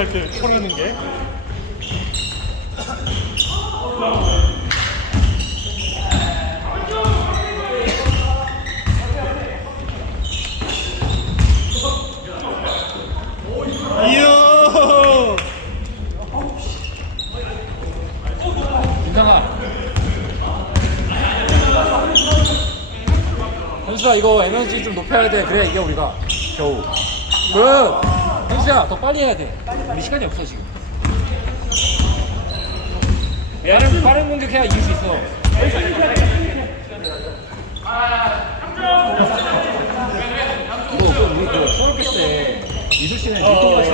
할 때 털하는 게. 이야. 김상아. 현수야 이거 에너지 좀 높여야 돼. 그래야 이겨 우리가 겨우. 현수야 더 빨리 해야 돼. 우리 시간이 없어 지금. 빠른 공격해야 이길 수 있어. 이거 우리 그 초록빛 때 이슬 씨는 물통같이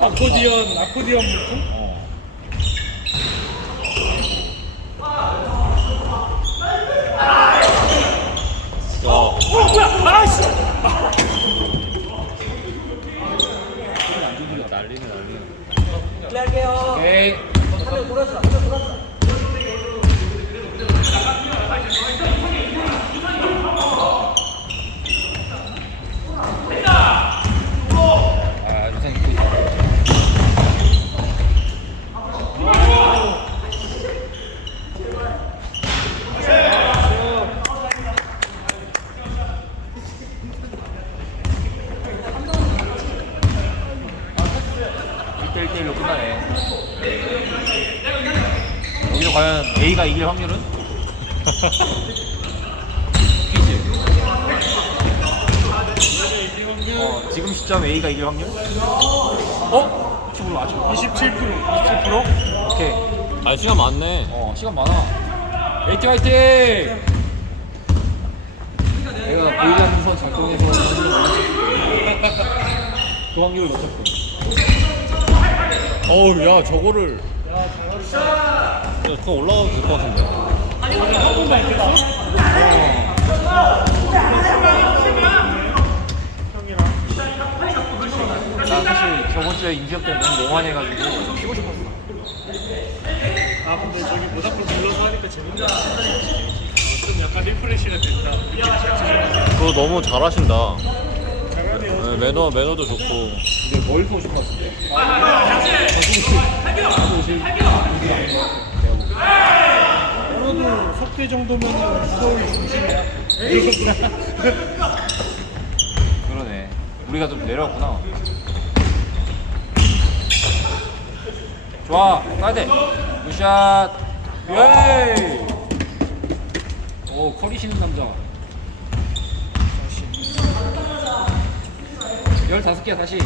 아코디언 물통? 오케이. 아, 루상 입고 있어. 로 끝나네. 여기서 과연 A가 이길 확률은? 퀴즈. 지금 시점 A가 이길 확률? 혹시 몰라 아직 27%. 27%? 오케이. 아 시간 많네. 시간 많아. 에이티 화이팅! 내가 보이지 않는 선 작동해서 그 확률을 놓쳤고. 어우 야 저거를. 야 그거 올라가도 될 것 같은데. 한 번도 안 깼어? 나 사실 저번 주에 임시혁 때문에 너무 몽환해가지고 좀 쉬고 싶었어. 아 근데 저기 모닥불 눌러서 하니까 재밌다. 좀 약간 리프레시가 된다. 그거 너무 잘하신다. 잘하네요. 네, 매너도 좋고. 근데 뭘 보고 싶은 것 같은데? 걸어도 속대 정도면 무서울 중심이야. 그러네. 우리가 좀 내려왔구나. 좋아, 가야 돼. 굿샷. 예이. 오, 커리 쉬는 남자. 15개야 다시.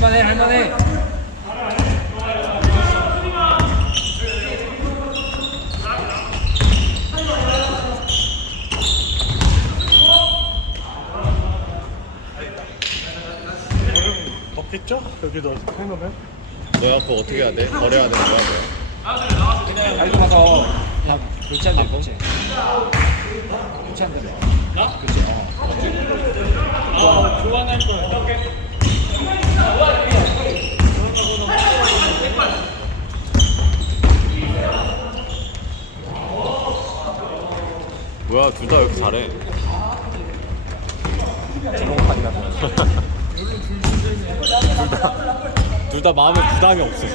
할만해. 먹겠죠? 여기도 해놓으면? 너야 그거 어떻게 해야 돼? 거래해야 되는 거야? 뭐야? 알고 가서 그냥 교체한 대 교체한 대로. 나? 그치. 교환할 거야. 뭐야 둘 다 왜 이렇게 잘해? 제목판이라서. 둘 다 마음에 부담이 없어.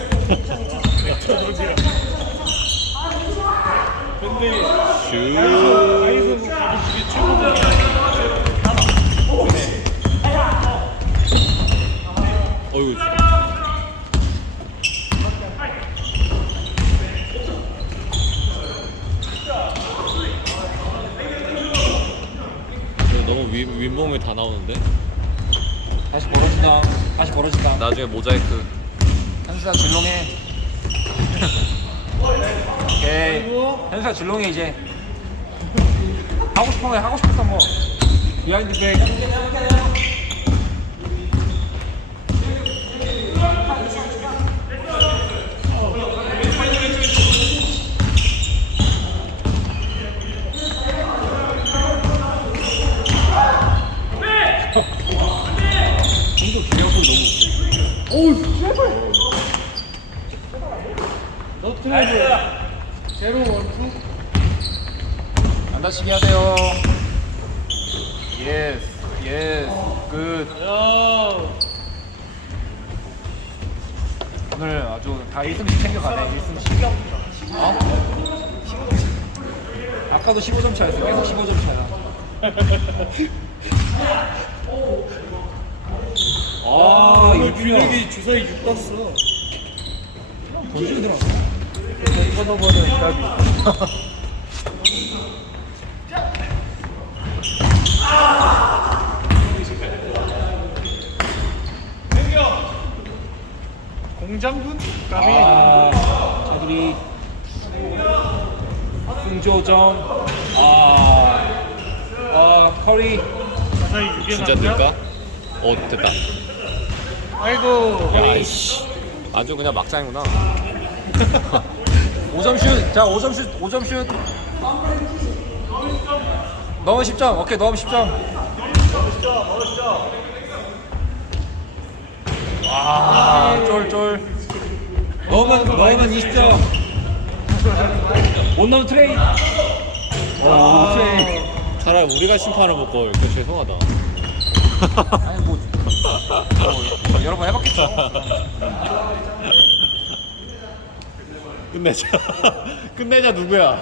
근데 슛. 가이소 가기 그게 최고다. 어이구. 너무 윗몸에 다 나오는데? 다시 벌어진다. 나중에 모자이크. 현수야 줄롱해. 오케이. 현수야 줄롱해 이제. 하고 싶었던 거. 비하인드 백. 공도 기억은 너무. 오우 제발. 너트레드 제로 원투. 안 다치게 하세요. 예스 굿. 야. 오늘 아주 다 1승씩 챙겨가네. 1승씩. 어? 아까도 15점 차였어. 계속 15점 차야. 아, 오늘 이거 균혁이 주사위 6 땄어. 본질이 들어갔어. 턴오버는 이답이. 공장군? 까비. 자들이 승조점. 커리. 주사위 6에 진짜 뜰까? 됐다. 아이고. 아이씨. 아주 그냥 막장이구나. 5점 슛. 자, 5점 슛. 5점 슛. 넣으면 10점. 오케이, 넣으면 10점. 쫄. 넣으면 20점. 못 넣으면 트레이. 트레이. 차라리 우리가 심판을 못 걸. 그 죄송하다. 아니 뭐 여러 번 해봤겠죠. 끝내자. 끝내자 누구야?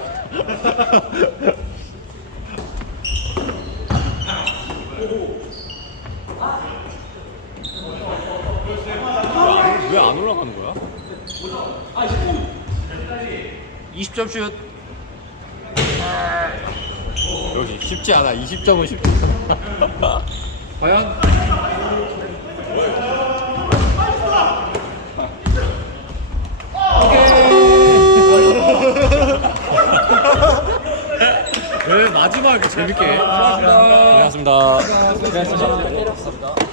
왜 안 올라가는 거야? 20점 슛. 여기 쉽지 않아. 20점은 쉽지 않아. 과연? 왜 마지막 이렇게 재밌게 해? 고맙습니다. 고맙습니다. 고맙습니다.